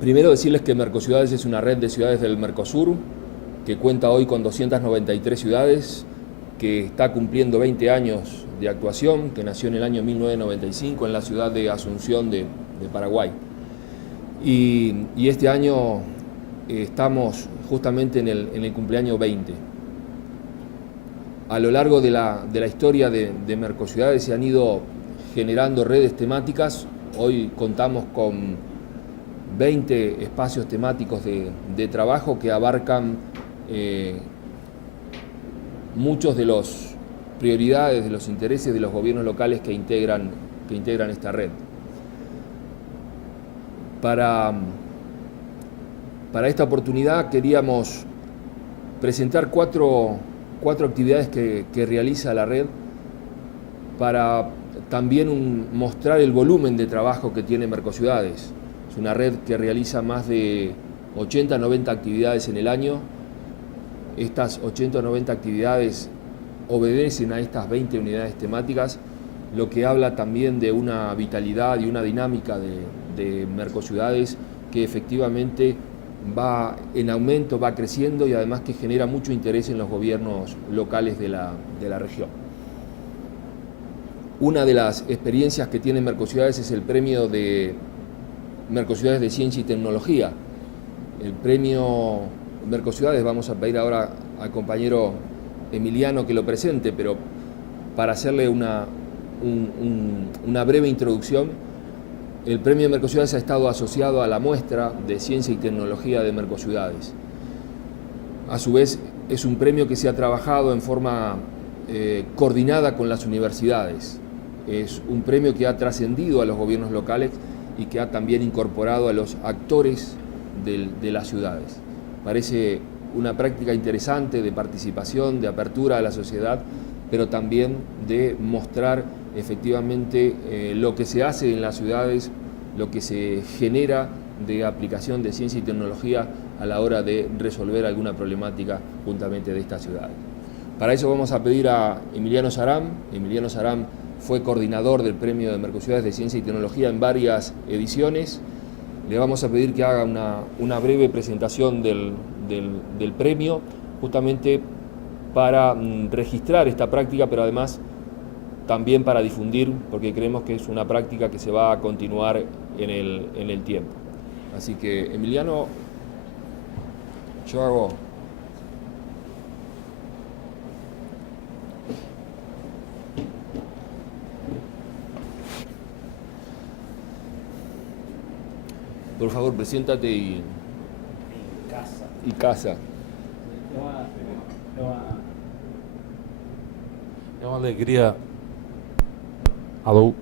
Primero decirles que Mercociudades es una red de ciudades del Mercosur que cuenta hoy con 293 ciudades, que está cumpliendo 20 años de actuación, que nació en el año 1995 en la ciudad de Asunción de Paraguay. Y este año estamos justamente en el cumpleaños 20. A lo largo de la historia de Mercociudades se han ido generando redes temáticas. Hoy contamos con 20 espacios temáticos de trabajo que abarcan muchos de los prioridades, de los intereses de los gobiernos locales que integran esta red. Para esta oportunidad queríamos presentar cuatro actividades que realiza la red para también mostrar el volumen de trabajo que tiene Mercociudades. Es una red que realiza más de 80 o 90 actividades en el año. Estas 80 o 90 actividades obedecen a estas 20 unidades temáticas, lo que habla también de una vitalidad y una dinámica de Mercociudades que efectivamente va en aumento, va creciendo y además que genera mucho interés en los gobiernos locales de la región. Una de las experiencias que tiene Mercociudades es el premio de Mercociudades de Ciencia y Tecnología. El premio Mercociudades, vamos a pedir ahora al compañero Emiliano que lo presente, pero para hacerle una breve introducción, el premio Mercociudades ha estado asociado a la muestra de Ciencia y Tecnología de Mercociudades. A su vez, es un premio que se ha trabajado en forma coordinada con las universidades. Es un premio que ha trascendido a los gobiernos locales y que ha también incorporado a los actores de las ciudades. Parece una práctica interesante de participación, de apertura a la sociedad, pero también de mostrar efectivamente lo que se hace en las ciudades, lo que se genera de aplicación de ciencia y tecnología a la hora de resolver alguna problemática juntamente de estas ciudades. Para eso vamos a pedir a Emiliano Saram. Emiliano Saram fue coordinador del Premio de Mercociudades de Ciencia y Tecnología en varias ediciones. Le vamos a pedir que haga una breve presentación del premio, justamente para registrar esta práctica, pero además también para difundir, porque creemos que es una práctica que se va a continuar en el tiempo. Así que, Emiliano, yo hago... Por favor, preséntate y casa. É uma alegria. Alô?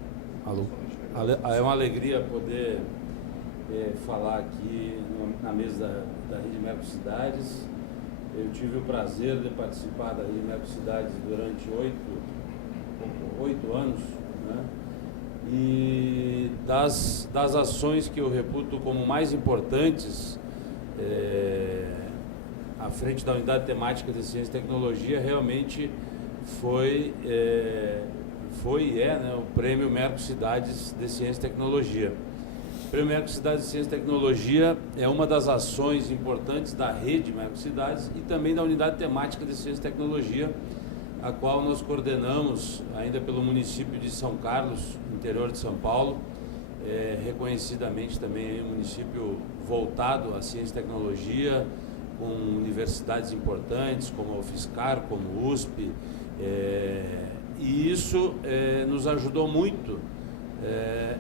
É uma alegria poder falar aqui na mesa da Rede Mercociudades. Eu tive o prazer de participar da Rede Mercociudades durante 8 anos, né? E das ações que eu reputo como mais importantes à frente da Unidade Temática de Ciência e Tecnologia, realmente foi e é, né, o Prêmio Mercociudades de Ciência e Tecnologia. O Prêmio Mercociudades de Ciência e Tecnologia é uma das ações importantes da Rede Mercociudades e também da Unidade Temática de Ciência e Tecnologia, a qual nós coordenamos ainda pelo município de São Carlos, interior de São Paulo, reconhecidamente também um município voltado à ciência e tecnologia, com universidades importantes como a UFSCar, como o USP, e isso nos ajudou muito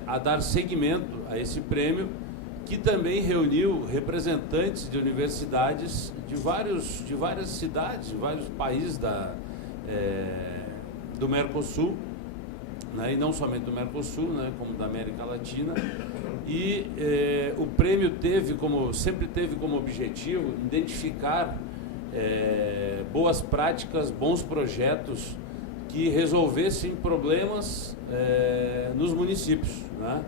a dar seguimento a esse prêmio, que também reuniu representantes de universidades de várias cidades, de vários países do Mercosul, né, e não somente do Mercosul, né, como da América Latina. E o prêmio sempre teve como objetivo identificar boas práticas, bons projetos que resolvessem problemas nos municípios, né?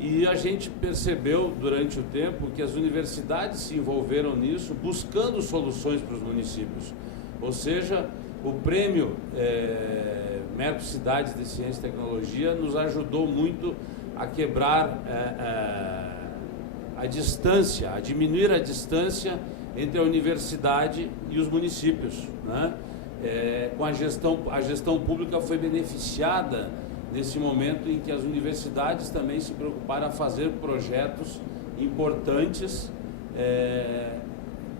E a gente percebeu durante o tempo que as universidades se envolveram nisso, buscando soluções para os municípios. Ou seja, o prêmio Mercociudades de Ciência e Tecnologia nos ajudou muito a quebrar a distância, a diminuir a distância entre a universidade e os municípios, né? Com a gestão pública foi beneficiada nesse momento em que as universidades também se preocuparam a fazer projetos importantes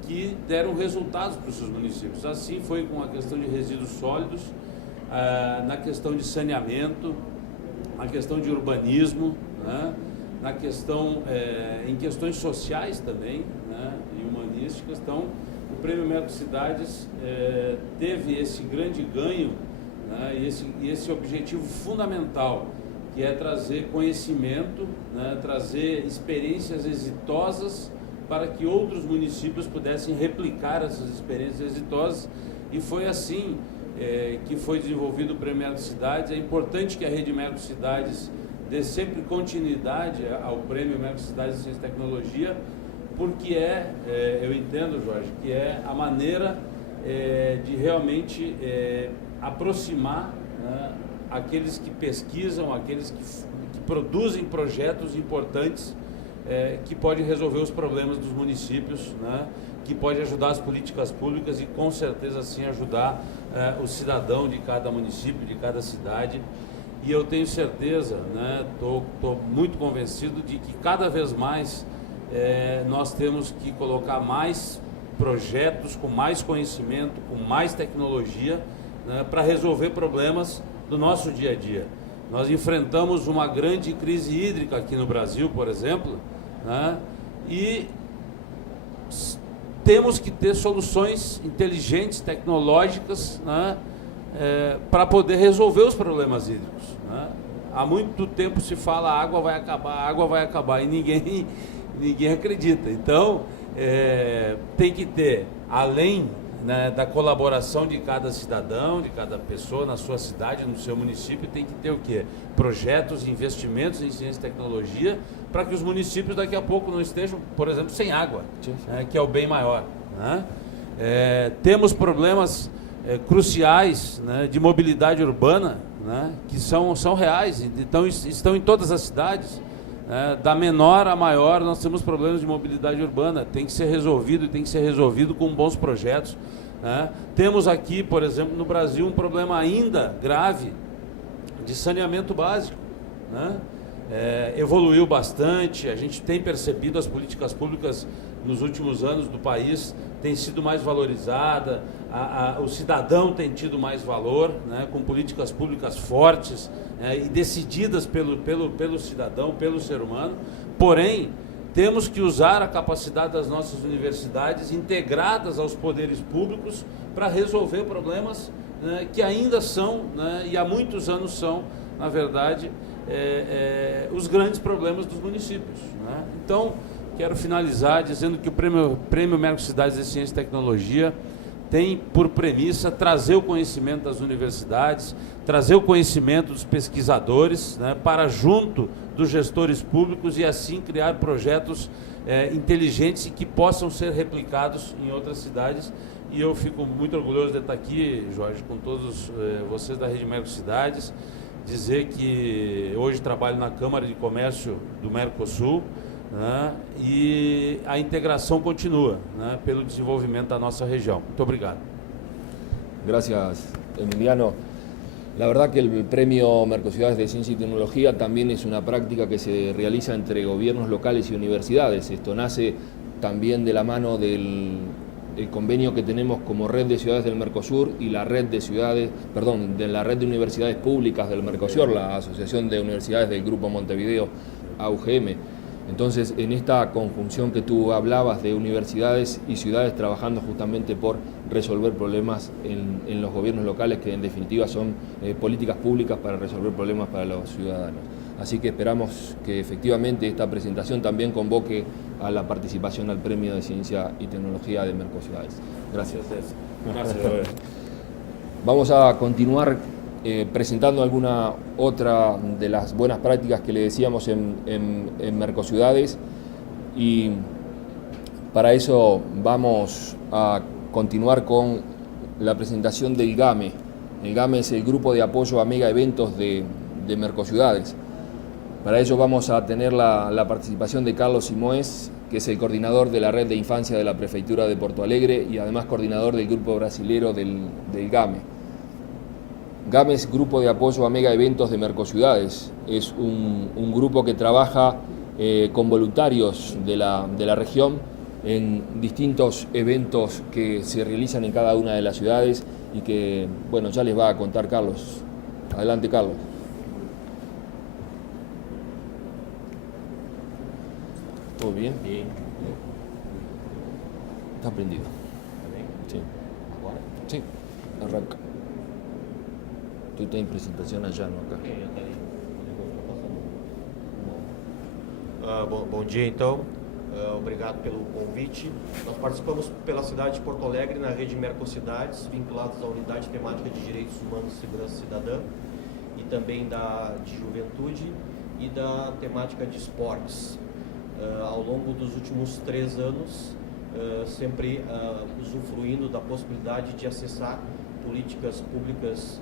que deram resultados para os seus municípios. Assim foi com a questão de resíduos sólidos, na questão de saneamento, na questão de urbanismo, né? Na questão, em questões sociais também, né? E humanísticas. Então, o Prêmio Mercocidades teve esse grande ganho, né? E esse objetivo fundamental, que é trazer conhecimento, né? Trazer experiências exitosas para que outros municípios pudessem replicar essas experiências exitosas. E foi assim que foi desenvolvido o Prêmio Mercocidades. É importante que a Rede Mercocidades dê sempre continuidade ao Prêmio Mercocidades de Ciência e Tecnologia, porque eu entendo, Jorge, que é a maneira de realmente aproximar, né, aqueles que pesquisam, aqueles que produzem projetos importantes, que podem resolver os problemas dos municípios, né, que pode ajudar as políticas públicas e com certeza sim ajudar o cidadão de cada município, de cada cidade. E eu tenho certeza, né, tô muito convencido de que cada vez mais nós temos que colocar mais projetos com mais conhecimento, com mais tecnologia, né, para resolver problemas do nosso dia a dia. Nós enfrentamos uma grande crise hídrica aqui no Brasil, por exemplo, né, e temos que ter soluções inteligentes, tecnológicas, né, para poder resolver os problemas hídricos, né? Há muito tempo se fala a água vai acabar, e ninguém acredita. Então, tem que ter, além, né, da colaboração de cada cidadão, de cada pessoa na sua cidade, no seu município, tem que ter o quê? Projetos, investimentos em ciência e tecnologia, para que os municípios daqui a pouco não estejam, por exemplo, sem água, que é o bem maior, né? Temos problemas cruciais, né, de mobilidade urbana, né, que são reais, então estão em todas as cidades, da menor a maior. Nós temos problemas de mobilidade urbana, tem que ser resolvido, e tem que ser resolvido com bons projetos, né? Temos aqui, por exemplo, no Brasil, um problema ainda grave de saneamento básico, né? Evoluiu bastante, a gente tem percebido as políticas públicas nos últimos anos do país tem sido mais valorizada, o cidadão tem tido mais valor, né, com políticas públicas fortes, e decididas pelo cidadão, pelo ser humano. Porém, temos que usar a capacidade das nossas universidades integradas aos poderes públicos para resolver problemas, né, que ainda são, né, e há muitos anos são, na verdade, os grandes problemas dos municípios, né? Então, quero finalizar dizendo que o Prêmio Mercocidades de Ciência e Tecnologia tem por premissa trazer o conhecimento das universidades, trazer o conhecimento dos pesquisadores, né, para junto dos gestores públicos, e assim criar projetos inteligentes e que possam ser replicados em outras cidades. E eu fico muito orgulhoso de estar aqui, Jorge, com todos vocês da Rede Mercocidades, dizer que hoje trabalho na Câmara de Comércio do Mercosul, né, e a integração continua, né, pelo desenvolvimento da nossa região. Muito obrigado. Gracias, Emiliano. La verdad que el Premio Mercocidades de Ciencia y Tecnología también es una práctica que se realiza entre gobiernos locales y universidades. Esto nace también de la mano del convenio que tenemos como red de ciudades del Mercosur y la red de de la red de universidades públicas del Mercosur, la Asociación de Universidades del Grupo Montevideo, AUGM. Entonces, en esta conjunción que tú hablabas de universidades y ciudades trabajando justamente por resolver problemas en los gobiernos locales, que en definitiva son políticas públicas para resolver problemas para los ciudadanos. Así que esperamos que efectivamente esta presentación también convoque a la participación al Premio de Ciencia y Tecnología de Mercocidades. Gracias. Gracias. Vamos a continuar presentando alguna otra de las buenas prácticas que le decíamos en Mercociudades, y para eso vamos a continuar con la presentación del GAME. El GAME es el Grupo de Apoyo a Mega Eventos de Mercociudades. Para ello vamos a tener la participación de Carlos Simoes, que es el coordinador de la red de infancia de la Prefeitura de Porto Alegre y además coordinador del grupo brasilero del GAME. GAME es Grupo de Apoyo a Mega Eventos de Mercociudades. Es un grupo que trabaja con voluntarios de la región en distintos eventos que se realizan en cada una de las ciudades y que, bueno, ya les va a contar Carlos. Adelante, Carlos. ¿Todo bien? Bien. Está prendido. Tá bem? Sí. Agora? Sí, arranca. Tú estás en presentación allá, no acá. Ok, já tá ali. Bom dia, então. Obrigado pelo convite. Nós participamos pela cidade de Porto Alegre na rede Mercocidades, vinculados à unidade temática de direitos humanos e segurança cidadã, e também de juventude e da temática de esportes. Ao longo dos últimos 3 anos, sempre usufruindo da possibilidade de acessar políticas públicas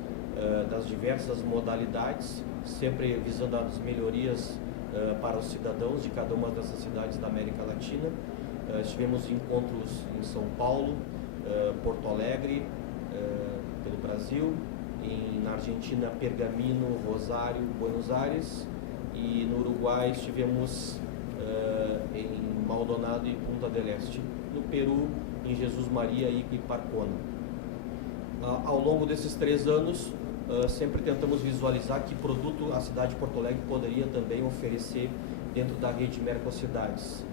das diversas modalidades, sempre visando as melhorias para os cidadãos de cada uma dessas cidades da América Latina. Estivemos em encontros em São Paulo, Porto Alegre, pelo Brasil, na Argentina, Pergamino, Rosário, Buenos Aires, e no Uruguai estivemos em Maldonado e Punta del Este, no Peru, em Jesus Maria e Parcona. Ao longo desses 3 anos, sempre tentamos visualizar que produto a cidade de Porto Alegre poderia também oferecer dentro da rede Mercocidades.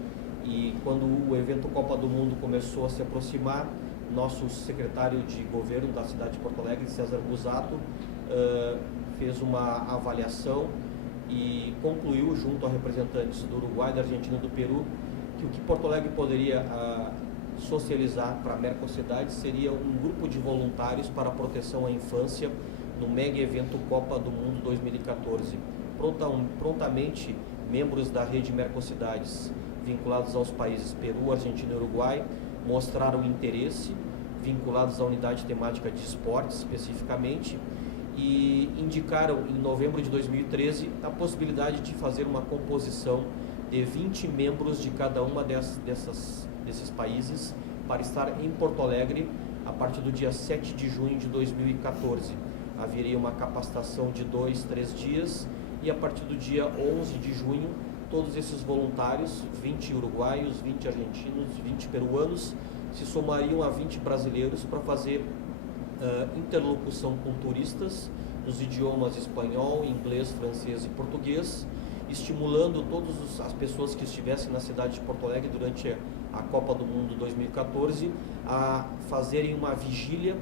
E quando o evento Copa do Mundo começou a se aproximar, nosso secretário de governo da cidade de Porto Alegre, César Busato, fez uma avaliação e concluiu, junto a representantes do Uruguai, da Argentina e do Peru, que o que Porto Alegre poderia socializar para a Mercocidades seria um grupo de voluntários para a proteção à infância no mega evento Copa do Mundo 2014. Prontamente, membros da rede Mercocidades, vinculados aos países Peru, Argentina e Uruguai, mostraram interesse, vinculados à unidade temática de esportes especificamente, e indicaram em novembro de 2013 a possibilidade de fazer uma composição de 20 membros de cada uma desses países para estar em Porto Alegre a partir do dia 7 de junho de 2014. Haveria uma capacitação de 2-3 dias e a partir do dia 11 de junho todos esses voluntários, 20 uruguaios, 20 argentinos, 20 peruanos, se somariam a 20 brasileiros para fazer interlocução com turistas nos idiomas espanhol, inglês, francês e português, estimulando todas as pessoas que estivessem na cidade de Porto Alegre durante a Copa do Mundo 2014 a fazerem uma vigília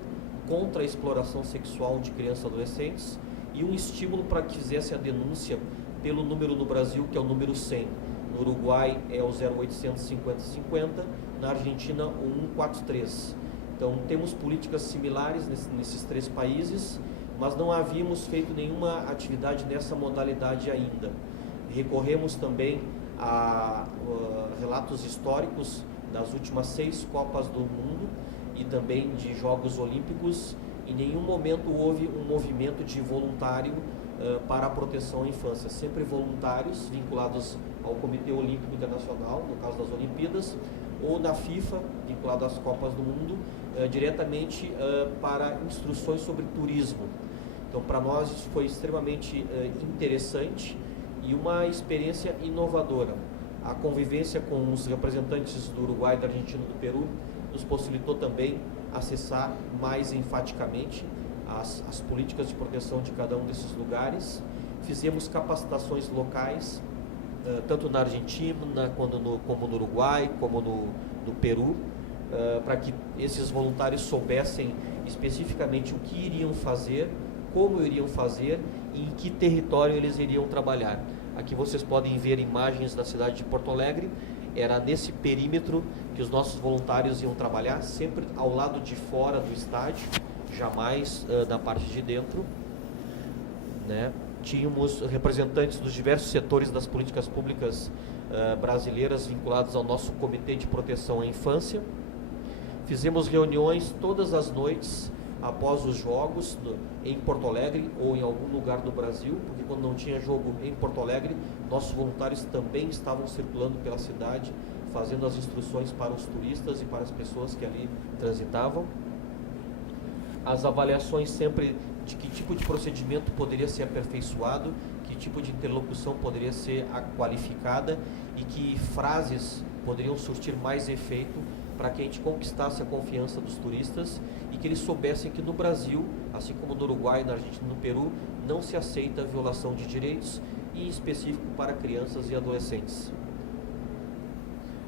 contra a exploração sexual de crianças e adolescentes e um estímulo para que fizesse a denúncia pelo número no Brasil, que é o número 100. No Uruguai é o 0800 50 50, na Argentina o 143. Então temos políticas similares nesses 3 países, mas não havíamos feito nenhuma atividade nessa modalidade ainda. Recorremos também a relatos históricos das últimas 6 Copas do Mundo e também de Jogos Olímpicos. Em nenhum momento houve um movimento de voluntário para a proteção à infância. Sempre voluntários vinculados ao Comitê Olímpico Internacional, no caso das Olimpíadas, ou da FIFA, vinculado às Copas do Mundo, diretamente para instruções sobre turismo. Então, para nós, isso foi extremamente interessante e uma experiência inovadora. A convivência com os representantes do Uruguai, da Argentina e do Peru nos possibilitou também acessar mais enfaticamente as políticas de proteção de cada um desses lugares. Fizemos capacitações locais, tanto na Argentina, como no Uruguai, como no Peru, para que esses voluntários soubessem especificamente o que iriam fazer, como iriam fazer e em que território eles iriam trabalhar. Aqui vocês podem ver imagens da cidade de Porto Alegre. Era nesse perímetro que os nossos voluntários iam trabalhar, sempre ao lado de fora do estádio, jamais da parte de dentro, né? Tínhamos representantes dos diversos setores das políticas públicas brasileiras vinculados ao nosso Comitê de Proteção à Infância. Fizemos reuniões todas as noites após os jogos em Porto Alegre ou em algum lugar do Brasil, porque quando não tinha jogo em Porto Alegre, nossos voluntários também estavam circulando pela cidade, fazendo as instruções para os turistas e para as pessoas que ali transitavam. As avaliações sempre de que tipo de procedimento poderia ser aperfeiçoado, que tipo de interlocução poderia ser qualificada e que frases poderiam surtir mais efeito para que a gente conquistasse a confiança dos turistas e que eles soubessem que no Brasil, assim como no Uruguai, na Argentina e no Peru, não se aceita a violação de direitos, e em específico para crianças e adolescentes.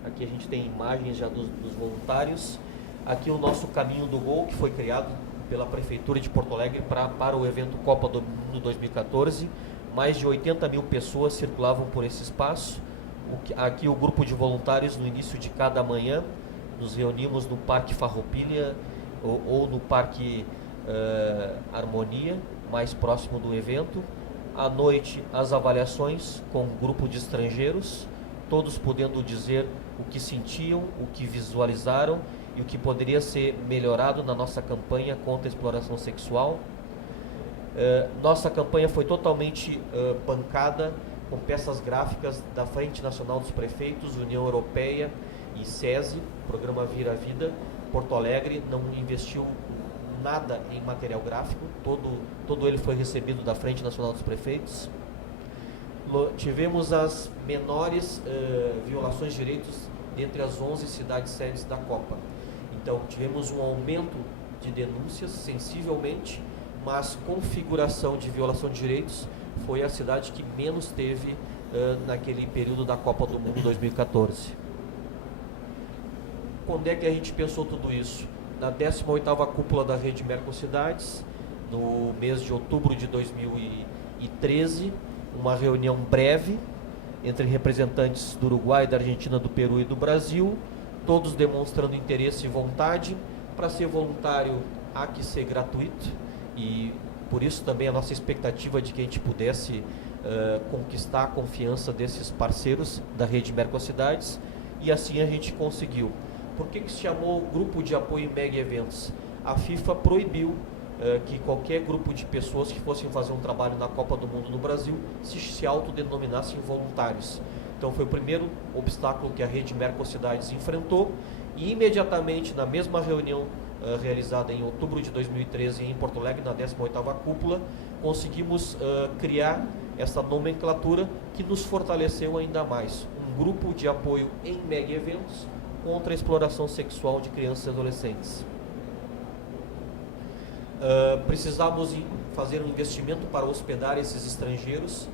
Aqui a gente tem imagens já dos voluntários. Aqui o nosso Caminho do Gol, que foi criado pela Prefeitura de Porto Alegre para o evento Copa do Mundo 2014. Mais de 80 mil pessoas circulavam por esse espaço. Aqui o grupo de voluntários, no início de cada manhã, nos reunimos no Parque Farroupilha ou no Parque Harmonia, mais próximo do evento. À noite, as avaliações com um grupo de estrangeiros, todos podendo dizer o que sentiam, o que visualizaram e o que poderia ser melhorado na nossa campanha contra a exploração sexual. Nossa campanha foi totalmente bancada com peças gráficas da Frente Nacional dos Prefeitos, União Europeia e SESI, Programa Vira a Vida. Porto Alegre não investiu nada em material gráfico, todo ele foi recebido da Frente Nacional dos Prefeitos. Tivemos as menores violações de direitos dentre as 11 cidades sedes da Copa. Então, tivemos um aumento de denúncias sensivelmente, mas configuração de violação de direitos foi a cidade que menos teve naquele período da Copa do Mundo 2014. Quando é que a gente pensou tudo isso? Na 18ª cúpula da Rede Mercocidades, no mês de outubro de 2013, uma reunião breve entre representantes do Uruguai, da Argentina, do Peru e do Brasil, todos demonstrando interesse e vontade. Para ser voluntário há que ser gratuito, e por isso também a nossa expectativa de que a gente pudesse conquistar a confiança desses parceiros da Rede Mercocidades, e assim a gente conseguiu. Por que se chamou Grupo de Apoio em Mega Eventos? A FIFA proibiu que qualquer grupo de pessoas que fossem fazer um trabalho na Copa do Mundo no Brasil se autodenominassem voluntários. Então foi o primeiro obstáculo que a Rede Mercocidades enfrentou, e imediatamente na mesma reunião realizada em outubro de 2013 em Porto Alegre, na 18ª cúpula, conseguimos criar essa nomenclatura que nos fortaleceu ainda mais. Um grupo de apoio em mega eventos contra a exploração sexual de crianças e adolescentes. Precisávamos fazer um investimento para hospedar esses estrangeiros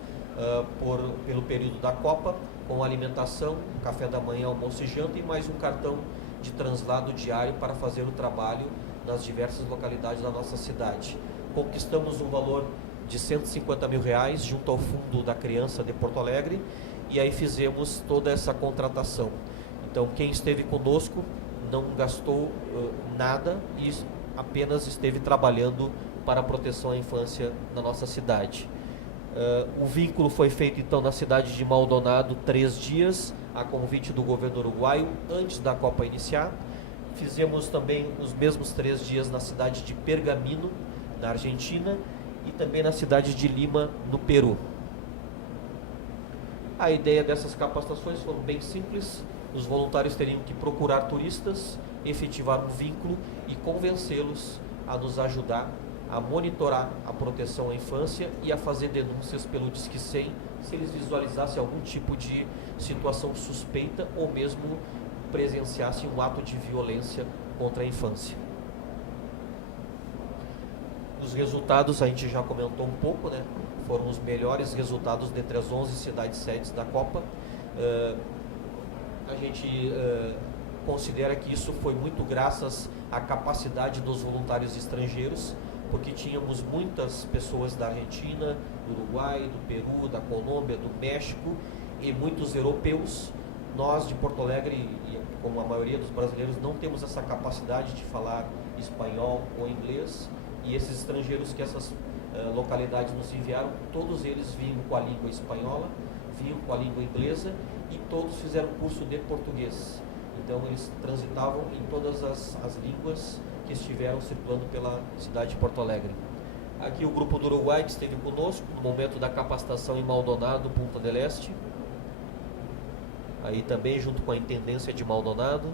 pelo período da Copa, com alimentação, café da manhã, almoço e janta, e mais um cartão de translado diário para fazer o trabalho nas diversas localidades da nossa cidade. Conquistamos um valor de R$150 mil junto ao Fundo da Criança de Porto Alegre, e aí fizemos toda essa contratação. Então, quem esteve conosco não gastou nada e apenas esteve trabalhando para a proteção à infância na nossa cidade. O vínculo foi feito então na cidade de Maldonado 3 dias, a convite do governo uruguaio, antes da Copa iniciar. Fizemos também os mesmos 3 dias na cidade de Pergamino, na Argentina, e também na cidade de Lima, no Peru. A ideia dessas capacitações foi bem simples. Os voluntários teriam que procurar turistas, efetivar um vínculo e convencê-los a nos ajudar a monitorar a proteção à infância e a fazer denúncias pelo Disque 100 se eles visualizassem algum tipo de situação suspeita ou mesmo presenciassem um ato de violência contra a infância. Os resultados a gente já comentou um pouco, né? Foram os melhores resultados dentre as 11 cidades sedes da Copa. A gente considera que isso foi muito graças à capacidade dos voluntários estrangeiros, porque tínhamos muitas pessoas da Argentina, do Uruguai, do Peru, da Colômbia, do México e muitos europeus. Nós de Porto Alegre, como a maioria dos brasileiros, não temos essa capacidade de falar espanhol ou inglês, e esses estrangeiros que essas localidades nos enviaram, todos eles vinham com a língua espanhola, vinham com a língua inglesa, e todos fizeram curso de português. Então eles transitavam em todas as línguas que estiveram circulando pela cidade de Porto Alegre. Aqui o grupo do Uruguai que esteve conosco no momento da capacitação em Maldonado, Punta del Este. aí também junto com a Intendência de Maldonado.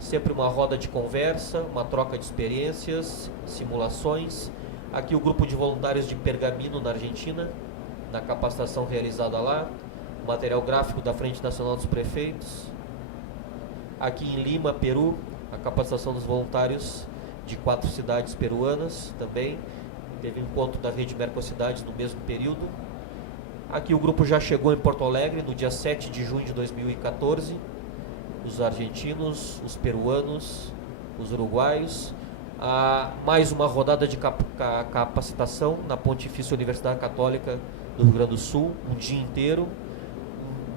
Sempre uma roda de conversa, uma troca de experiências, simulações. Aqui o grupo de voluntários de Pergamino, na Argentina, na capacitação realizada lá. Material gráfico da Frente Nacional dos Prefeitos. Aqui em Lima, Peru, a capacitação dos voluntários de 4 cidades peruanas também. Teve encontro da Rede Mercocidades no mesmo período. Aqui o grupo já chegou em Porto Alegre no dia 7 de junho de 2014. Os argentinos, os peruanos, os uruguaios. Mais uma rodada de capacitação na Pontifícia Universidade Católica do Rio Grande do Sul, um dia inteiro.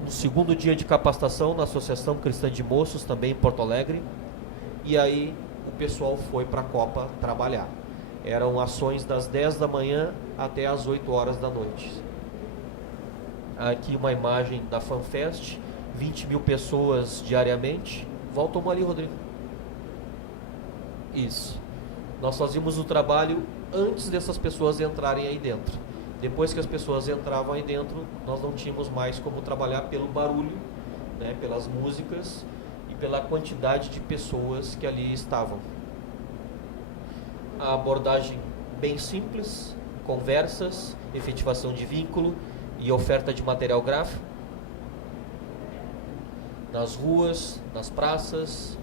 Um segundo dia de capacitação na Associação Cristã de Moços, também em Porto Alegre. E aí o pessoal foi para a Copa trabalhar. Eram ações das 10 da manhã até as 8 horas da noite. Aqui uma imagem da FanFest, 20 mil pessoas diariamente. Volta uma ali, Rodrigo. Isso. Nós fazíamos o trabalho antes dessas pessoas entrarem aí dentro. Depois que as pessoas entravam aí dentro, nós não tínhamos mais como trabalhar pelo barulho, né, pelas músicas e pela quantidade de pessoas que ali estavam. A abordagem bem simples, conversas, efetivação de vínculo e oferta de material gráfico. Nas ruas, nas praças,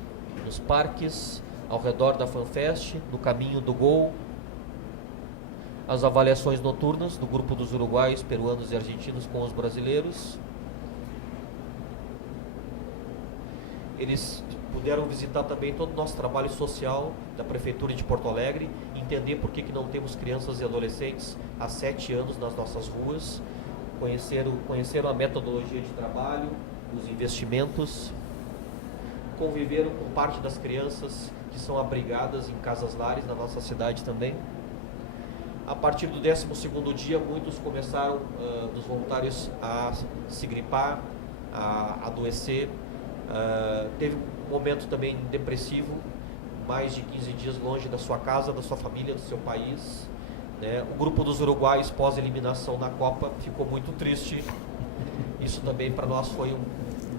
nos parques, ao redor da FanFest, no caminho do gol. As avaliações noturnas do grupo dos uruguaios, peruanos e argentinos com os brasileiros. Eles puderam visitar também todo o nosso trabalho social da Prefeitura de Porto Alegre, entender por que não temos crianças e adolescentes há 7 anos nas nossas ruas, conheceram a metodologia de trabalho, os investimentos, conviveram com parte das crianças que são abrigadas em casas-lares na nossa cidade também. A partir do 12º dia, muitos começaram, dos voluntários, a se gripar, a adoecer. Teve um momento também depressivo, mais de 15 dias longe da sua casa, da sua família, do seu país, né? O grupo dos uruguaios, pós-eliminação na Copa, ficou muito triste. Isso também para nós foi um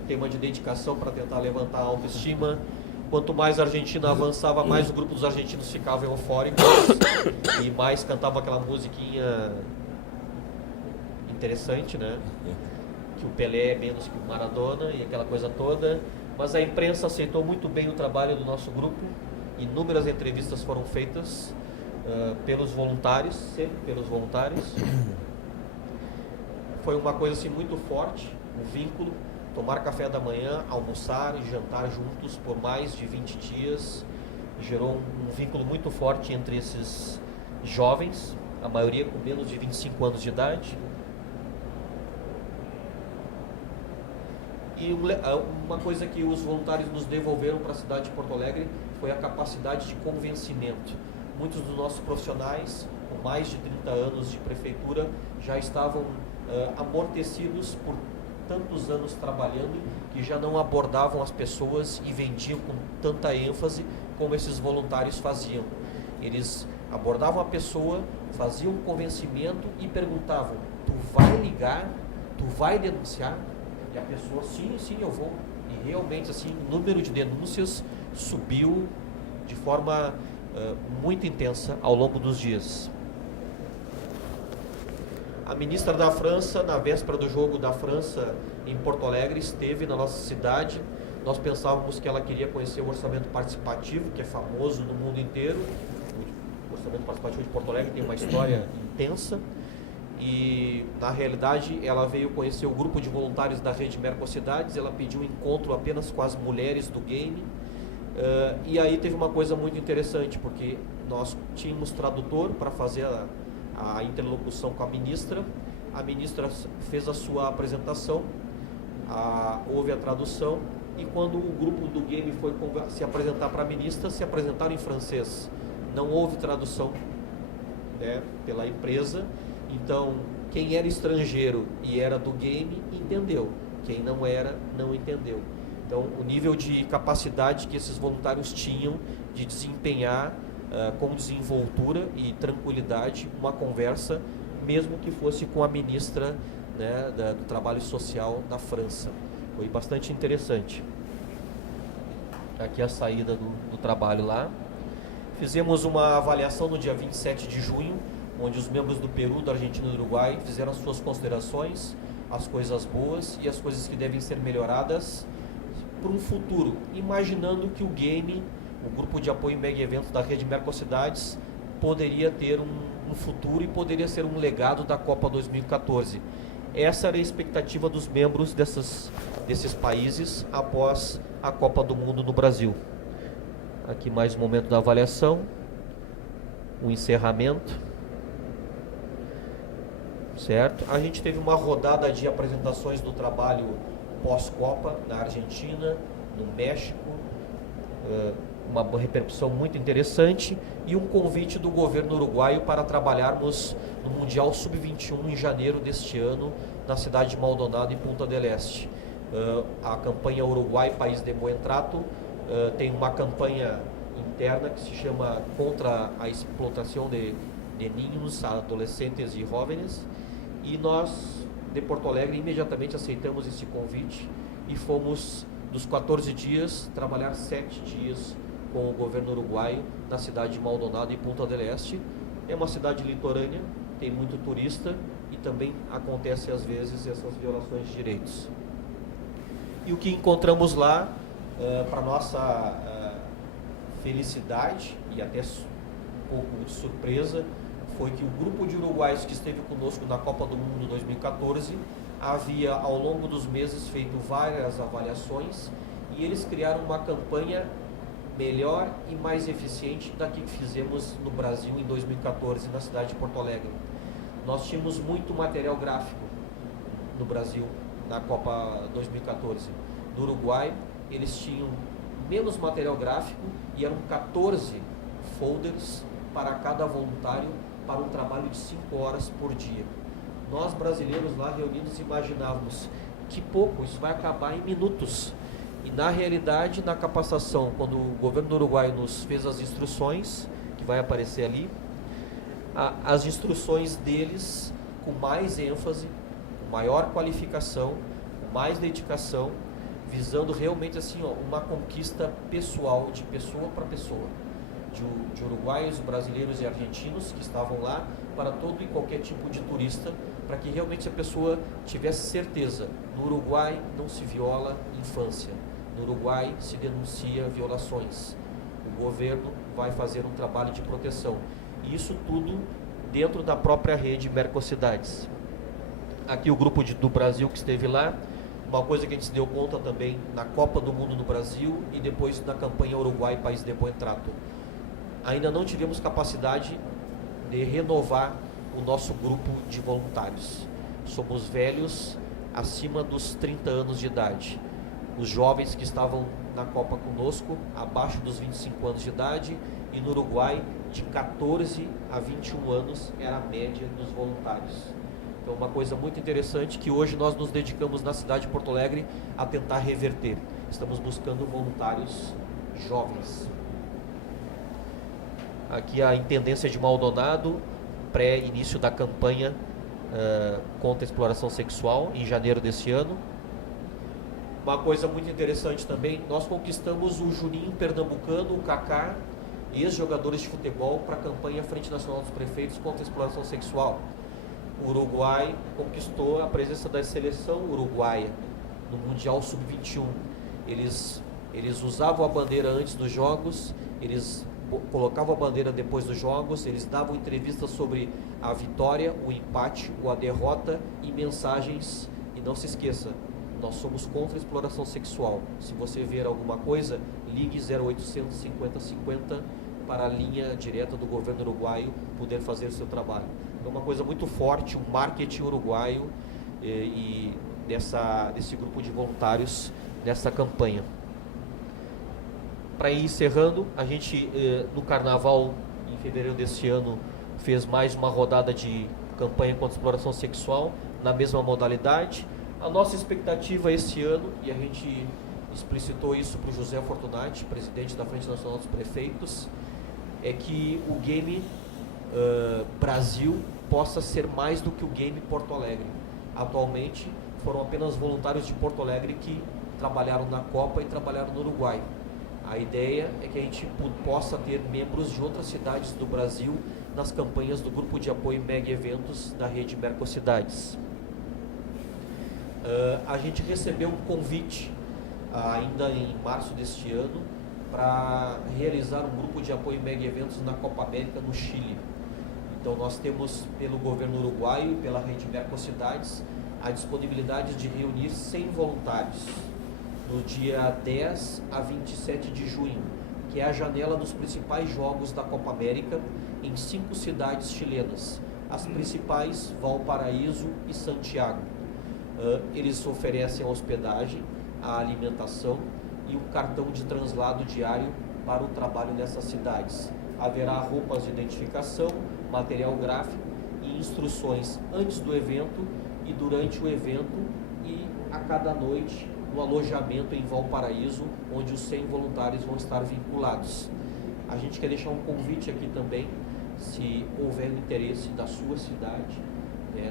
tema de dedicação para tentar levantar a autoestima. Quanto mais a Argentina avançava, mais o grupo dos argentinos ficava eufórico e mais cantava aquela musiquinha interessante, né? Que o Pelé é menos que o Maradona e aquela coisa toda. Mas a imprensa aceitou muito bem o trabalho do nosso grupo. Inúmeras entrevistas foram feitas pelos voluntários, sempre pelos voluntários. Foi uma coisa assim muito forte, um vínculo. Tomar café da manhã, almoçar e jantar juntos por mais de 20 dias gerou um vínculo muito forte entre esses jovens, a maioria com menos de 25 anos de idade. E uma coisa que os voluntários nos devolveram para a cidade de Porto Alegre foi a capacidade de convencimento. Muitos dos nossos profissionais, com mais de 30 anos de prefeitura, já estavam amortecidos por tantos anos trabalhando, que já não abordavam as pessoas e vendiam com tanta ênfase como esses voluntários faziam. Eles abordavam a pessoa, faziam um convencimento e perguntavam: tu vai ligar? Tu vai denunciar? E a pessoa: sim, eu vou. E realmente assim, o número de denúncias subiu de forma muito intensa ao longo dos dias. A ministra da França, na véspera do jogo da França em Porto Alegre, esteve na nossa cidade. Nós pensávamos que ela queria conhecer o orçamento participativo, que é famoso no mundo inteiro. O orçamento participativo de Porto Alegre tem uma história intensa. E, na realidade, ela veio conhecer o grupo de voluntários da Rede Mercocidades. Ela pediu um encontro apenas com as mulheres do game. E aí teve uma coisa muito interessante, porque nós tínhamos tradutor para fazer a interlocução com a ministra fez a sua apresentação, houve a tradução, e quando o grupo do game foi se apresentar para a ministra, se apresentaram em francês. Não houve tradução, né, pela empresa. Então, quem era estrangeiro e era do game, entendeu. Quem não era, não entendeu. Então, o nível de capacidade que esses voluntários tinham de desempenhar com desenvoltura e tranquilidade uma conversa, mesmo que fosse com a ministra, né, do Trabalho Social da França. Foi bastante interessante. Aqui a saída do trabalho lá. Fizemos uma avaliação no dia 27 de junho, onde os membros do Peru, da Argentina e do Uruguai fizeram as suas considerações, as coisas boas e as coisas que devem ser melhoradas para um futuro, imaginando que o game, o grupo de apoio em mega eventos da rede Mercocidades, poderia ter um futuro e poderia ser um legado da Copa 2014. Essa era a expectativa dos membros desses países após a Copa do Mundo no Brasil. Aqui mais um momento da avaliação, um encerramento, certo? A gente teve uma rodada de apresentações do trabalho pós-Copa na Argentina, no México, uma repercussão muito interessante e um convite do governo uruguaio para trabalharmos no Mundial Sub-21 em janeiro deste ano na cidade de Maldonado, em Punta del Este. A campanha Uruguai País de Buen Trato tem uma campanha interna que se chama Contra a Explotação de Niños, Adolescentes e Jovens, e nós de Porto Alegre imediatamente aceitamos esse convite e fomos dos 14 dias trabalhar 7 dias com o governo uruguaio na cidade de Maldonado, em Punta del Este. É uma cidade litorânea, tem muito turista e também acontece às vezes essas violações de direitos. E o que encontramos lá, para nossa felicidade e até um pouco de surpresa, foi que o grupo de uruguaios que esteve conosco na Copa do Mundo 2014 havia ao longo dos meses feito várias avaliações e eles criaram uma campanha melhor e mais eficiente da que fizemos no Brasil em 2014 na cidade de Porto Alegre. Nós tínhamos muito material gráfico no Brasil na Copa 2014. No Uruguai eles tinham menos material gráfico e eram 14 folders para cada voluntário para um trabalho de 5 horas por dia. Nós brasileiros lá reunidos imaginávamos que pouco, isso vai acabar em minutos. E na realidade, na capacitação, quando o governo do Uruguai nos fez as instruções, que vai aparecer ali, as instruções deles com mais ênfase, com maior qualificação, com mais dedicação, visando realmente assim, uma conquista pessoal, de pessoa para pessoa, de uruguaios, brasileiros e argentinos que estavam lá, para todo e qualquer tipo de turista, para que realmente a pessoa tivesse certeza, no Uruguai não se viola infância, no Uruguai se denuncia violações, o governo vai fazer um trabalho de proteção, e isso tudo dentro da própria rede Mercocidades. Aqui o grupo do Brasil que esteve lá, uma coisa que a gente se deu conta também na Copa do Mundo no Brasil e depois na campanha Uruguai País de Buen Trato. Ainda não tivemos capacidade de renovar o nosso grupo de voluntários. Somos velhos acima dos 30 anos de idade. Os jovens que estavam na Copa conosco, abaixo dos 25 anos de idade, e no Uruguai, de 14 a 21 anos, era a média dos voluntários. Então, uma coisa muito interessante que hoje nós nos dedicamos na cidade de Porto Alegre a tentar reverter. Estamos buscando voluntários jovens. Aqui a Intendência de Maldonado, pré-início da campanha contra a exploração sexual, em janeiro desse ano. Uma coisa muito interessante também, nós conquistamos o Juninho Pernambucano, o Kaká, ex-jogadores de futebol, para a campanha Frente Nacional dos Prefeitos contra a exploração sexual. O Uruguai conquistou a presença da seleção uruguaia no Mundial Sub-21. Eles usavam a bandeira antes dos jogos, eles colocavam a bandeira depois dos jogos, eles davam entrevistas sobre a vitória, o empate ou a derrota e mensagens. E não se esqueça, nós somos contra a exploração sexual. Se você ver alguma coisa, ligue 0800 50 50 para a linha direta do governo uruguaio poder fazer o seu trabalho. É uma coisa muito forte, um marketing uruguaio e desse grupo de voluntários nessa campanha. Para ir encerrando, a gente no Carnaval, em fevereiro desse ano, fez mais uma rodada de campanha contra a exploração sexual, na mesma modalidade. A nossa expectativa esse ano, e a gente explicitou isso para o José Fortunati, presidente da Frente Nacional dos Prefeitos, é que o game Brasil possa ser mais do que o game Porto Alegre. Atualmente, foram apenas voluntários de Porto Alegre que trabalharam na Copa e trabalharam no Uruguai. A ideia é que a gente possa ter membros de outras cidades do Brasil nas campanhas do Grupo de Apoio Mega Eventos da rede Mercocidades. A gente recebeu um convite ainda em março deste ano para realizar um grupo de apoio Mega Eventos na Copa América no Chile. Então nós temos pelo governo uruguaio, pela rede Mercocidades, a disponibilidade de reunir 100 voluntários no dia 10 a 27 de junho, que é a janela dos principais jogos da Copa América em 5 cidades chilenas, as principais Valparaíso e Santiago. Eles oferecem a hospedagem, a alimentação e um cartão de translado diário para o trabalho nessas cidades. Haverá roupas de identificação, material gráfico e instruções antes do evento e durante o evento e a cada noite no alojamento em Valparaíso, onde os 100 voluntários vão estar vinculados. A gente quer deixar um convite aqui também, se houver interesse da sua cidade,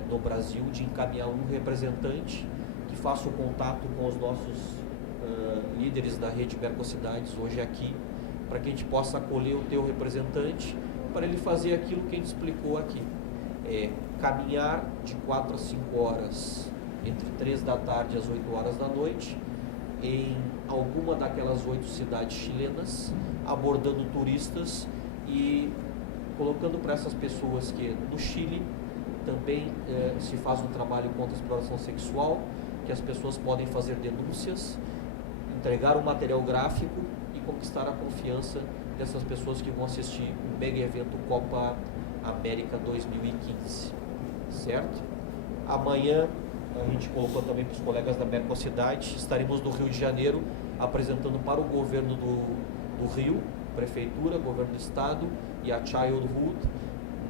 no Brasil, de encaminhar um representante que faça o contato com os nossos líderes da rede Mercocidades hoje aqui, para que a gente possa acolher o teu representante, para ele fazer aquilo que a gente explicou aqui. Caminhar de 4 a 5 horas, entre 3 da tarde às 8 horas da noite, em alguma daquelas 8 cidades chilenas, abordando turistas e colocando para essas pessoas que no Chile também se faz um trabalho contra a exploração sexual, que as pessoas podem fazer denúncias, entregar um material gráfico e conquistar a confiança dessas pessoas que vão assistir o mega evento Copa América 2015, certo? Amanhã, a gente colocou também para os colegas da Mercocidade, estaremos no Rio de Janeiro apresentando para o governo do Rio, Prefeitura, Governo do Estado e a Childhood,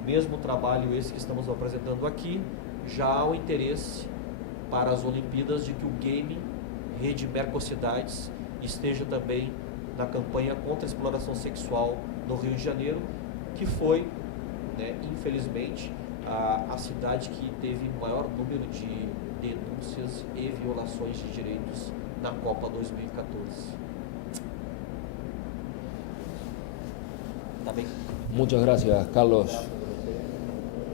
o mesmo trabalho esse que estamos apresentando aqui. Já há o interesse para as Olimpíadas de que o game Rede Mercocidades esteja também na campanha contra a exploração sexual no Rio de Janeiro, que foi, infelizmente, a cidade que teve maior número de denúncias e violações de direitos na Copa 2014. Tá bem? Muchas gracias, Carlos.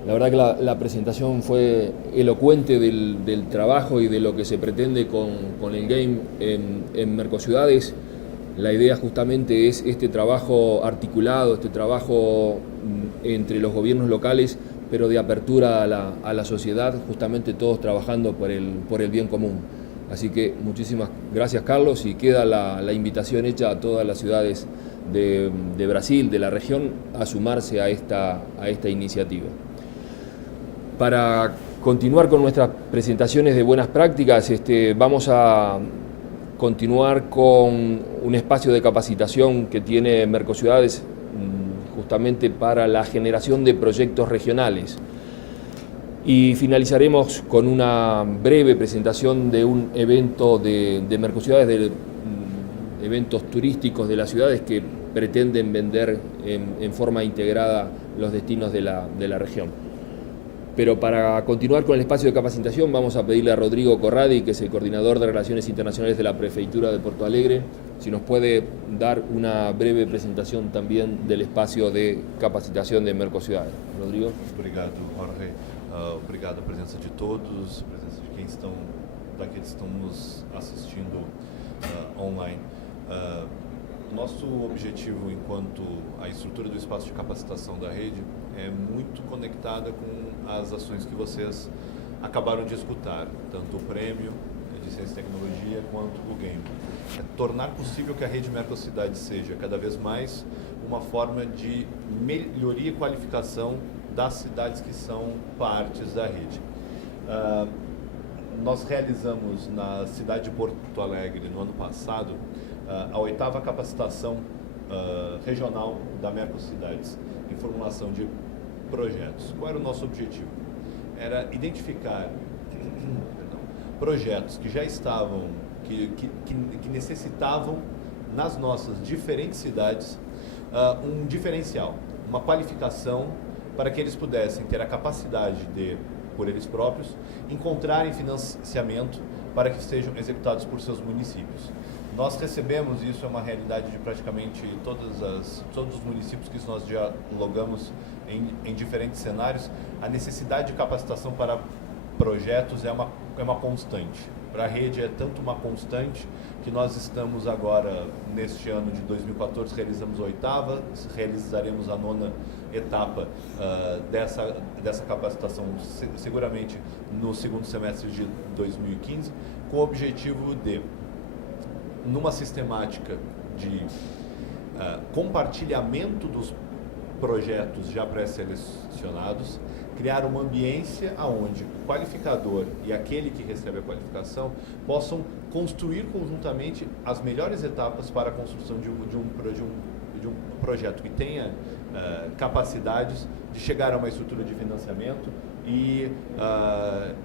La verdad que la presentación fue elocuente del trabajo y de lo que se pretende con el game en Mercociudades. La idea justamente es este trabajo articulado, este trabajo entre los gobiernos locales, pero de apertura a la sociedad, justamente todos trabajando por el bien común. Así que muchísimas gracias, Carlos, y queda la invitación hecha a todas las ciudades de Brasil, de la región, a sumarse a esta iniciativa. Para continuar con nuestras presentaciones de buenas prácticas, vamos a continuar con un espacio de capacitación que tiene Mercociudades justamente para la generación de proyectos regionales. Y finalizaremos con una breve presentación de un evento de Mercociudades, de eventos turísticos de las ciudades que pretenden vender en forma integrada los destinos de la región. Pero para continuar con el espacio de capacitación vamos a pedirle a Rodrigo Corradi, que es el coordinador de Relaciones Internacionales de la Prefeitura de Porto Alegre, si nos puede dar una breve presentación también del espacio de capacitación de Mercociudades. Rodrigo. Obrigado, Jorge. Obrigado a presença de todos, a presença de quem daqueles que estão nos assistindo online. Nosso objetivo enquanto a estrutura do espaço de capacitação da rede é muito conectada com as ações que vocês acabaram de escutar, tanto o prêmio de ciência e tecnologia quanto o game. É tornar possível que a rede Mercocidades seja cada vez mais uma forma de melhoria e qualificação das cidades que são partes da rede. Nós realizamos na cidade de Porto Alegre no ano passado a 8ª capacitação regional da Mercocidades em formulação de projetos. Qual era o nosso objetivo? Era identificar projetos que já estavam, que necessitavam nas nossas diferentes cidades um diferencial, uma qualificação para que eles pudessem ter a capacidade de por eles próprios, encontrarem financiamento para que sejam executados por seus municípios. Nós recebemos, isso é uma realidade de praticamente todos os municípios que nós dialogamos em diferentes cenários, a necessidade de capacitação para projetos é uma constante. Para a rede é tanto uma constante que nós estamos agora, neste ano de 2014, realizamos a 8ª, realizaremos a 9ª etapa dessa capacitação, seguramente no segundo semestre de 2015, com o objetivo de, numa sistemática de compartilhamento dos projetos já pré-selecionados, criar uma ambiência onde o qualificador e aquele que recebe a qualificação possam construir conjuntamente as melhores etapas para a construção de um projeto que tenha capacidades de chegar a uma estrutura de financiamento e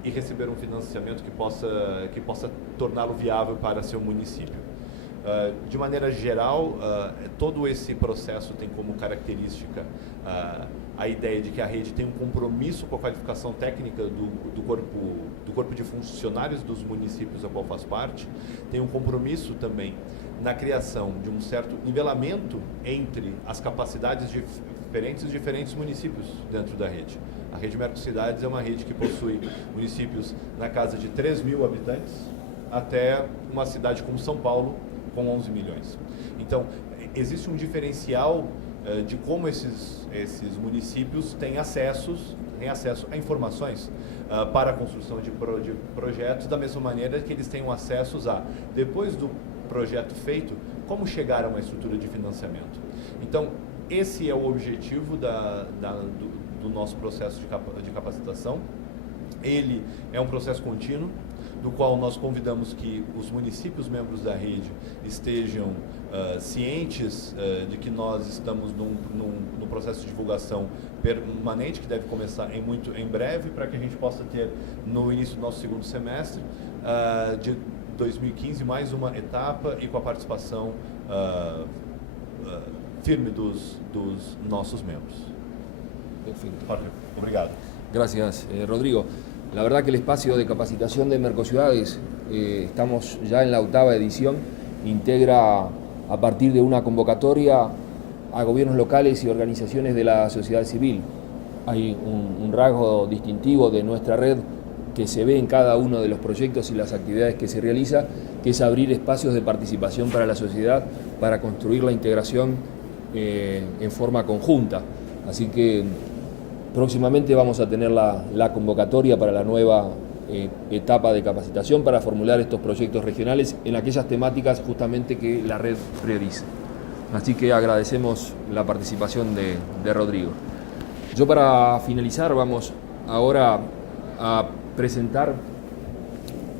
receber um financiamento que possa torná-lo viável para seu município. De maneira geral, todo esse processo tem como característica a ideia de que a rede tem um compromisso com a qualificação técnica do corpo de funcionários dos municípios a qual faz parte, tem um compromisso também na criação de um certo nivelamento entre as capacidades diferentes dos diferentes municípios dentro da rede. A rede Mercocidades é uma rede que possui municípios na casa de 3.000 habitantes até uma cidade como São Paulo, com 11 milhões. Então, existe um diferencial de como esses municípios têm acesso a informações para a construção de projetos, da mesma maneira que eles têm acesso a, depois do projeto feito, como chegar a uma estrutura de financiamento. Então, esse é o objetivo do nosso processo de capacitação. Ele é um processo contínuo, do qual nós convidamos que os municípios membros da rede estejam cientes de que nós estamos num processo de divulgação permanente, que deve começar em breve, para que a gente possa ter, no início do nosso segundo semestre de 2015, mais uma etapa e com a participação firme dos nossos membros. Perfecto. Obrigado. Gracias, Rodrigo. La verdad que el espacio de capacitación de Mercociudades, estamos ya en la 8ª edición, integra a partir de una convocatoria a gobiernos locales y organizaciones de la sociedad civil. Hay un rasgo distintivo de nuestra red que se ve en cada uno de los proyectos y las actividades que se realiza, que es abrir espacios de participación para la sociedad, para construir la integración en forma conjunta. Así que próximamente vamos a tener la convocatoria para la nueva etapa de capacitación para formular estos proyectos regionales en aquellas temáticas justamente que la red prioriza. Así que agradecemos la participación de Rodrigo. Yo, para finalizar, vamos ahora a presentar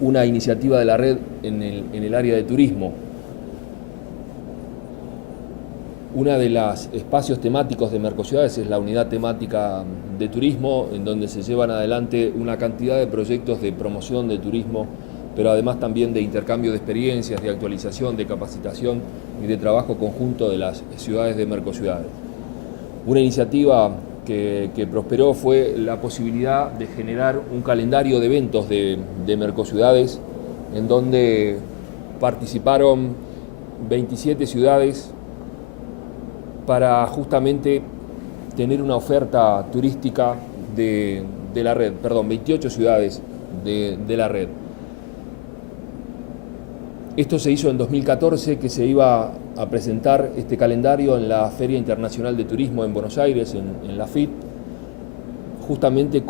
una iniciativa de la red en el área de turismo. Una de los espacios temáticos de Mercociudades es la unidad temática de turismo, en donde se llevan adelante una cantidad de proyectos de promoción de turismo, pero además también de intercambio de experiencias, de actualización, de capacitación y de trabajo conjunto de las ciudades de Mercociudades. Una iniciativa que prosperó fue la posibilidad de generar un calendario de eventos de Mercociudades, en donde participaron 27 ciudades para justamente tener una oferta turística de la red, 28 ciudades de la red. Esto se hizo en 2014, que se iba a presentar este calendario en la Feria Internacional de Turismo en Buenos Aires, en la FIT, justamente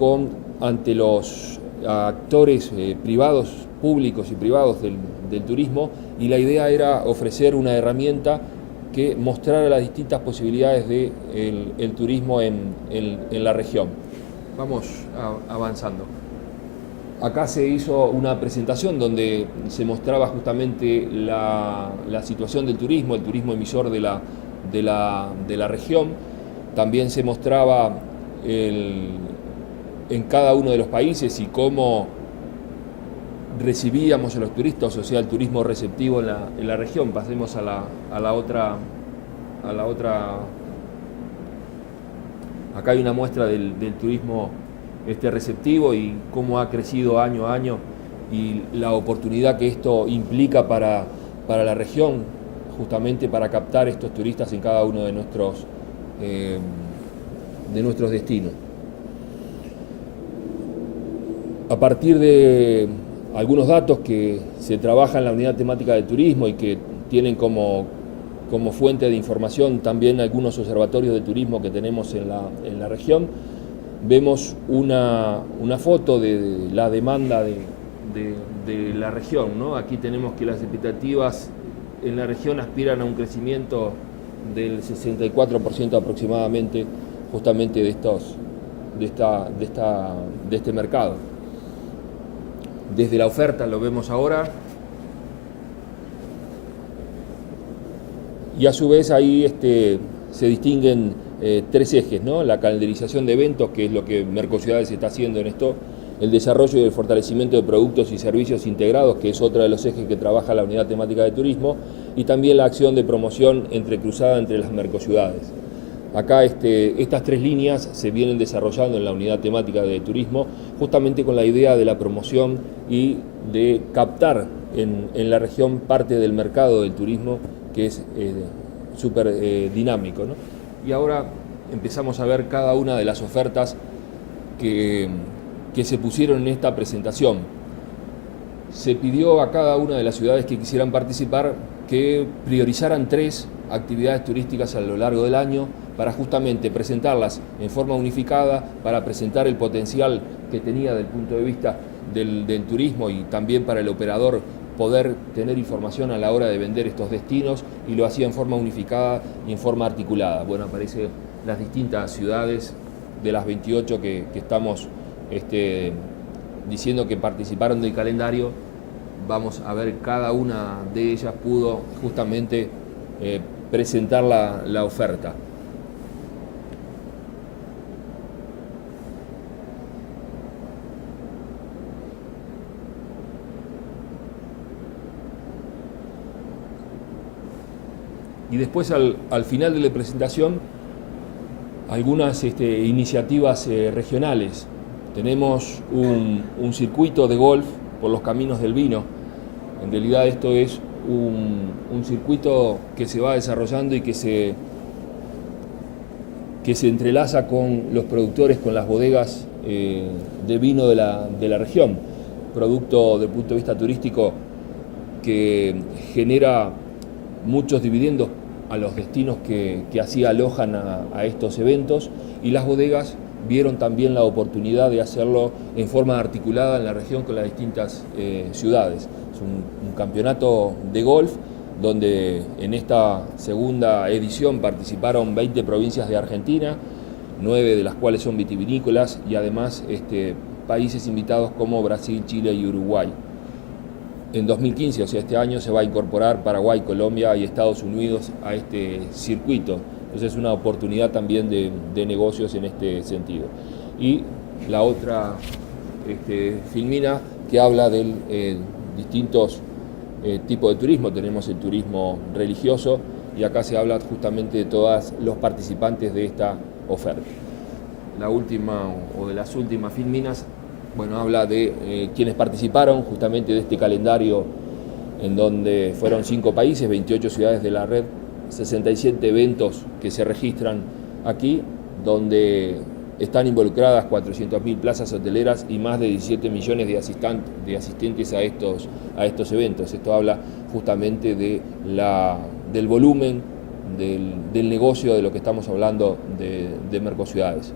ante los actores privados, públicos y privados del turismo, y la idea era ofrecer una herramienta que mostrara las distintas posibilidades del turismo en la región. Vamos avanzando. Acá se hizo una presentación donde se mostraba justamente la situación del turismo, el turismo emisor de la región. También se mostraba en cada uno de los países y cómo recibíamos a los turistas, o sea, el turismo receptivo en la región. Pasemos a la otra. Acá hay una muestra del turismo receptivo y cómo ha crecido año a año y la oportunidad que esto implica para la región, justamente para captar estos turistas en cada uno de nuestros destinos. A partir de algunos datos que se trabaja en la unidad temática de turismo y que tienen como fuente de información también algunos observatorios de turismo que tenemos en la región, vemos una foto de la demanda de la región, ¿no? Aquí tenemos que las expectativas en la región aspiran a un crecimiento del 64% aproximadamente, justamente de este mercado. Desde la oferta lo vemos ahora, y a su vez ahí se distinguen tres ejes, ¿no? La calendarización de eventos, que es lo que Mercociudades está haciendo en esto, el desarrollo y el fortalecimiento de productos y servicios integrados, que es otro de los ejes que trabaja la unidad temática de turismo, y también la acción de promoción entrecruzada entre las mercociudades. Acá estas tres líneas se vienen desarrollando en la unidad temática de turismo, justamente con la idea de la promoción y de captar en la región parte del mercado del turismo, que es súper dinámico, ¿no? Y ahora empezamos a ver cada una de las ofertas que se pusieron en esta presentación. Se pidió a cada una de las ciudades que quisieran participar que priorizaran 3 actividades turísticas a lo largo del año para justamente presentarlas en forma unificada, para presentar el potencial que tenía desde el punto de vista del turismo y también para el operador poder tener información a la hora de vender estos destinos, y lo hacía en forma unificada y en forma articulada. Bueno, aparecen las distintas ciudades de las 28 que estamos diciendo que participaron del calendario. Vamos a ver, cada una de ellas pudo justamente presentar la oferta. Y después al final de la presentación, algunas iniciativas regionales. Tenemos un circuito de golf por los caminos del vino. En realidad esto es un circuito que se va desarrollando y que se entrelaza con los productores, con las bodegas de vino de la región. Producto desde el punto de vista turístico que genera muchos dividendos a los destinos que así alojan a estos eventos, y las bodegas vieron también la oportunidad de hacerlo en forma articulada en la región con las distintas ciudades. Es un campeonato de golf donde en esta segunda edición participaron 20 provincias de Argentina, 9 de las cuales son vitivinícolas, y además países invitados como Brasil, Chile y Uruguay. En 2015, o sea, este año, se va a incorporar Paraguay, Colombia y Estados Unidos a este circuito. Entonces es una oportunidad también de negocios en este sentido. Y la otra filmina que habla de distintos tipos de turismo. Tenemos el turismo religioso y acá se habla justamente de todos los participantes de esta oferta. La última o de las últimas filminas, bueno, habla de quienes participaron justamente de este calendario, en donde fueron 5 países, 28 ciudades de la red, 67 eventos que se registran aquí, donde están involucradas 400.000 plazas hoteleras y más de 17 millones de asistentes a estos eventos. Esto habla justamente del volumen del negocio de lo que estamos hablando de Mercociudades.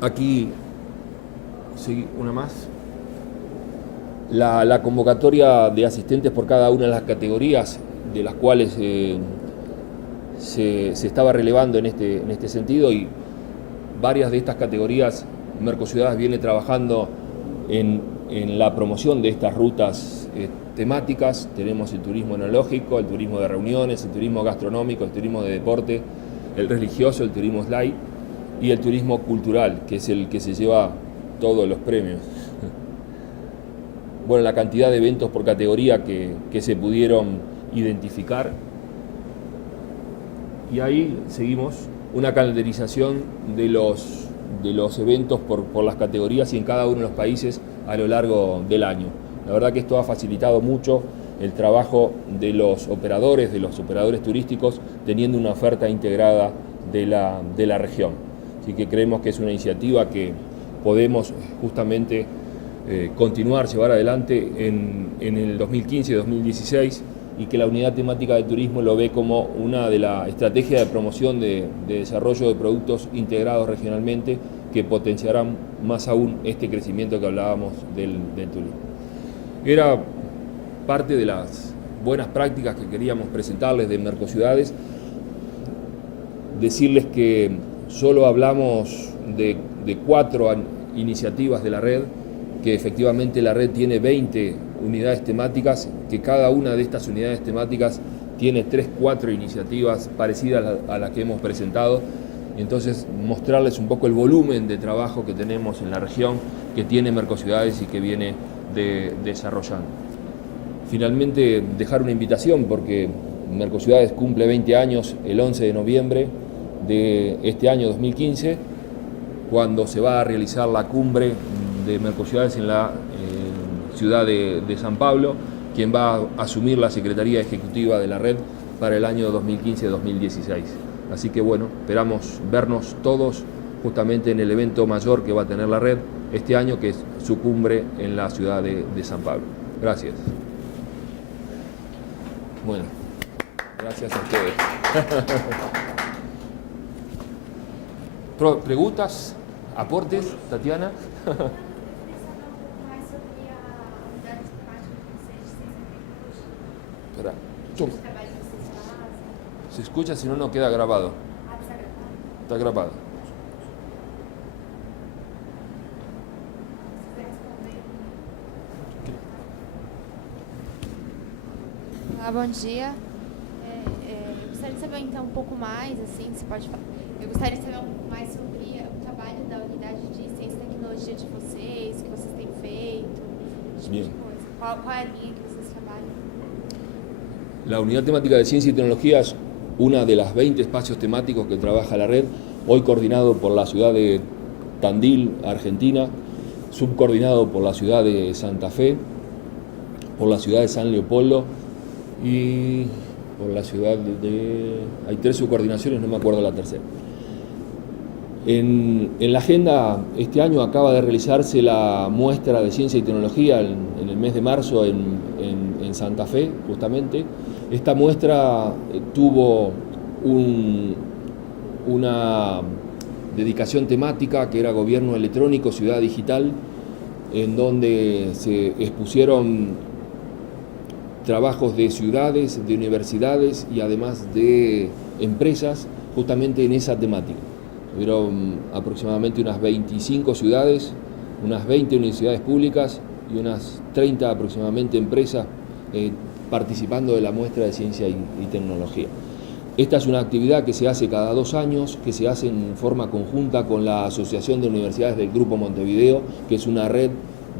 Aquí, sí, una más. La convocatoria de asistentes por cada una de las categorías de las cuales se estaba relevando en este sentido, y varias de estas categorías Mercociudades viene trabajando en la promoción de estas rutas temáticas. Tenemos el turismo enológico, el turismo de reuniones, el turismo gastronómico, el turismo de deporte, el religioso, el turismo slide y el turismo cultural, que es el que se lleva todos los premios. Bueno, la cantidad de eventos por categoría que se pudieron identificar. Y ahí seguimos una calendarización de los de los eventos por las categorías y en cada uno de los países a lo largo del año. La verdad que esto ha facilitado mucho el trabajo de los operadores turísticos, teniendo una oferta integrada de la región. Así que creemos que es una iniciativa que podemos justamente continuar, llevar adelante en el 2015 y 2016, y que la unidad temática de turismo lo ve como una de la estrategia de promoción de desarrollo de productos integrados regionalmente que potenciarán más aún este crecimiento que hablábamos del turismo. Era parte de las buenas prácticas que queríamos presentarles de Mercociudades, decirles que solo hablamos de 4 iniciativas de la red, que efectivamente la red tiene 20 unidades temáticas, que cada una de estas unidades temáticas tiene 3-4 iniciativas parecidas a las que hemos presentado. Entonces, mostrarles un poco el volumen de trabajo que tenemos en la región, que tiene Mercociudades y que viene desarrollando. Finalmente, dejar una invitación, porque Mercociudades cumple 20 años el 11 de noviembre de este año 2015, cuando se va a realizar la cumbre de Mercociudades en la ciudad de San Pablo, quien va a asumir la Secretaría Ejecutiva de la red para el año 2015-2016. Así que bueno, esperamos vernos todos justamente en el evento mayor que va a tener la red este año, que es su cumbre en la ciudad de San Pablo. Gracias. Bueno, gracias a ustedes. ¿Preguntas? ¿Aportes, Tatiana? Espera. Se escucha, si no, no queda grabado. Está grabado. Bom dia. Eu gostaria de saber então um pouco mais, assim, se pode falar. Eu gostaria de saber um pouco mais sobre o trabalho da unidade de ciência e tecnologia de vocês, o que vocês têm feito, esse tipo de coisa. Qual é a linha que vocês trabalham? La unidad temática de ciencia y tecnología es una de las 20 espacios temáticos que trabaja la red, hoy coordinado por la ciudad de Tandil, Argentina, subcoordinado por la ciudad de Santa Fe, por la ciudad de San Leopoldo y por la ciudad de... Hay 3 subcoordinaciones, no me acuerdo la tercera. En la agenda, este año acaba de realizarse la muestra de ciencia y tecnología en el mes de marzo en Santa Fe, justamente. Esta muestra tuvo una dedicación temática que era gobierno electrónico, ciudad digital, en donde se expusieron trabajos de ciudades, de universidades y además de empresas justamente en esa temática. Hubieron aproximadamente unas 25 ciudades, unas 20 universidades públicas y unas 30 aproximadamente empresas participando de la muestra de ciencia y tecnología. Esta es una actividad que se hace cada 2 años, que se hace en forma conjunta con la Asociación de Universidades del Grupo Montevideo, que es una red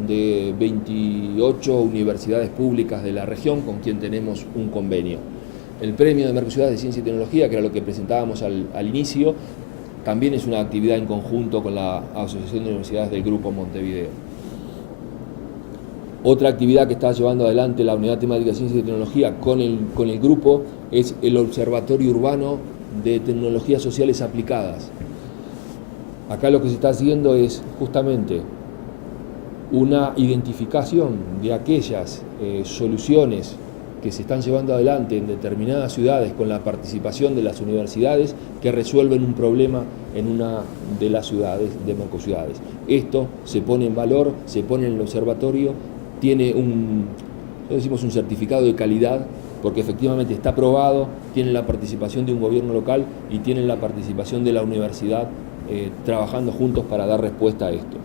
de 28 universidades públicas de la región con quien tenemos un convenio. El premio de Mercociudades de Ciencia y Tecnología, que era lo que presentábamos al inicio, también es una actividad en conjunto con la Asociación de Universidades del Grupo Montevideo. Otra actividad que está llevando adelante la Unidad Temática de Ciencia y Tecnología con el grupo es el Observatorio Urbano de Tecnologías Sociales Aplicadas. Acá lo que se está haciendo es justamente una identificación de aquellas soluciones que se están llevando adelante en determinadas ciudades con la participación de las universidades que resuelven un problema en una de las ciudades de Mercociudades. Esto se pone en valor, se pone en el observatorio, tiene un certificado de calidad porque efectivamente está aprobado, tiene la participación de un gobierno local y tiene la participación de la universidad trabajando juntos para dar respuesta a esto.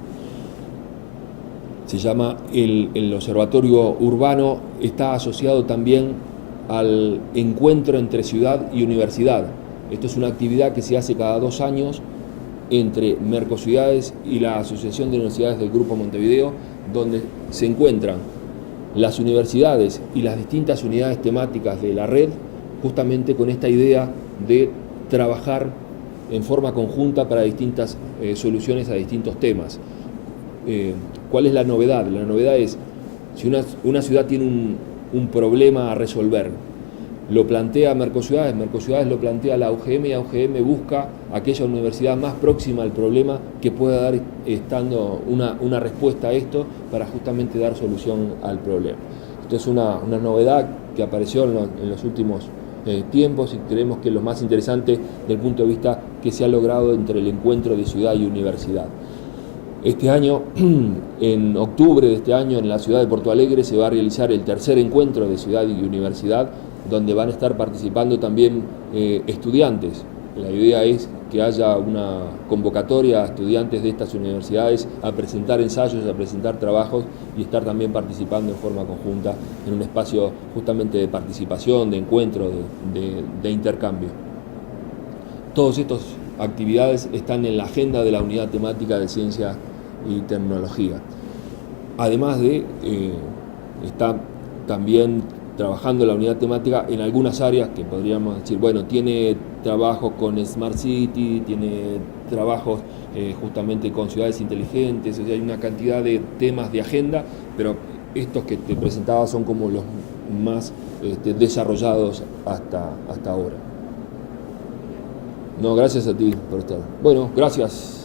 Se llama el Observatorio Urbano, está asociado también al encuentro entre ciudad y universidad. Esto es una actividad que se hace cada 2 años entre Mercociudades y la Asociación de Universidades del Grupo Montevideo, donde se encuentran las universidades y las distintas unidades temáticas de la red, justamente con esta idea de trabajar en forma conjunta para distintas soluciones a distintos temas. ¿Cuál es la novedad? La novedad es, si una ciudad tiene un problema a resolver, lo plantea Mercociudades, Mercociudades lo plantea la UGM y la UGM busca aquella universidad más próxima al problema que pueda dar estando una respuesta a esto para justamente dar solución al problema. Esto es una novedad que apareció en los últimos tiempos y creemos que es lo más interesante desde el punto de vista que se ha logrado entre el encuentro de ciudad y universidad. Este año, en octubre de este año, en la ciudad de Porto Alegre se va a realizar el tercer encuentro de ciudad y universidad, donde van a estar participando también estudiantes. La idea es que haya una convocatoria a estudiantes de estas universidades a presentar ensayos, a presentar trabajos y estar también participando en forma conjunta en un espacio justamente de participación, de encuentro, de intercambio. Todas estas actividades están en la agenda de la unidad temática de ciencia y tecnología. Además de, está también trabajando la unidad temática en algunas áreas que podríamos decir, bueno, tiene trabajos con Smart City, tiene trabajos justamente con ciudades inteligentes, o sea, hay una cantidad de temas de agenda, pero estos que te presentaba son como los más desarrollados hasta ahora. No, gracias a ti por estar. Bueno, gracias.